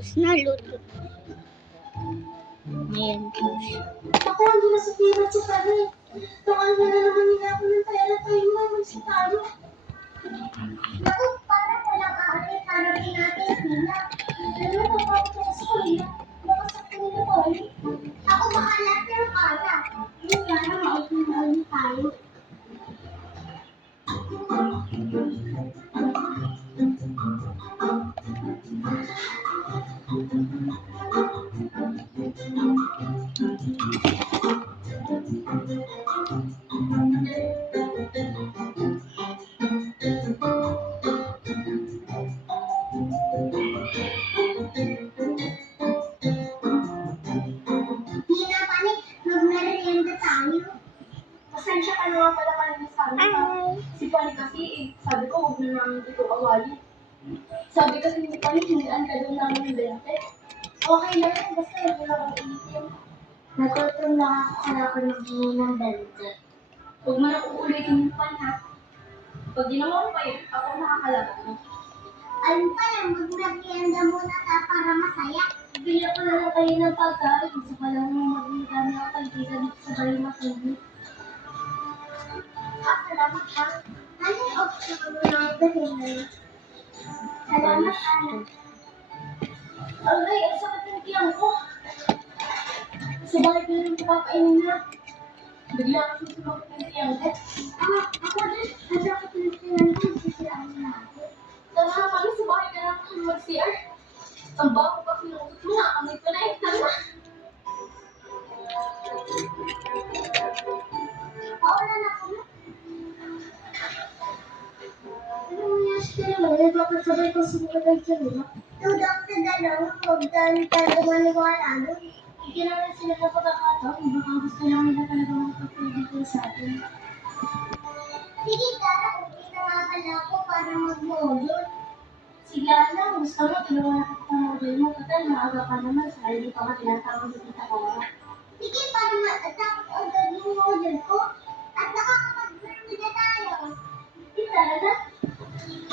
Tapos naluto. Ayan po siya. Ako, hindi na sa pira siya pala eh. Tungan mo na naman nila ako ng pera tayo na magsi tayo. Naku, parang walang aari. Karapin natin sila. Alam mo, kapag sa school, baka sa kanila tayo. Ako bahala, pero kaya. Yung sana, maupin tayo. Magmerienda tayo. Pasensya ka naman pala kayo sa amin. Si Pani kasi, sabi ko, huwag na namin ito awali. Sabi kasi ni Pani, hindaan ka doon namin ng 20. Okay lang yan, basta huwag na akong iitin. Natutunan lang ako kaya ako naghingi ng 20. Huwag mo na uulitin yung Pani ha. Pag ginawa mo pa yun, ako nakakalaban mo. Ayun pa lang, magmerienda muna ka para masaya. Bili ko na lang kayo ng pagkain. Gusto ko lang mag-dami ako kay dito sa Balima TV. Salamat ha. Ano yung option ko na ito? Salamat ha. Alay, ang sakit ng tiyang ko. Sa bakit na yung papakainin na? Bigla kasi sumakit ng tiyang ko. Ako din. Ang sakit ng tiyang ko. Sisiraan na ako. Tama na kami, sa bakit ka na mag-CR? Ang bago kasi ng utot mo na. Amoy pa na eh. Tama. Paula na ako na. Ano mo yung sila mo? Bakit sabay ko sumukat ang sila? Tudok sa dalawang, huwag tayo maniwala. Hindi naman sila na pagkakataon. Baka gusto lang nila talaga magpapagigil sa atin. Sige, Tara. Uwi na nga pala ako para mag-module. Sige, alam. Gusto mo, tulungan na kita ng module mo. Total, maaga ka naman. Sa hindi pa ka tinatawag na kita ka wala. Sige, para matapos agad yung module ko. At nakakapag-birthday na tayo. Hindi, Tara na.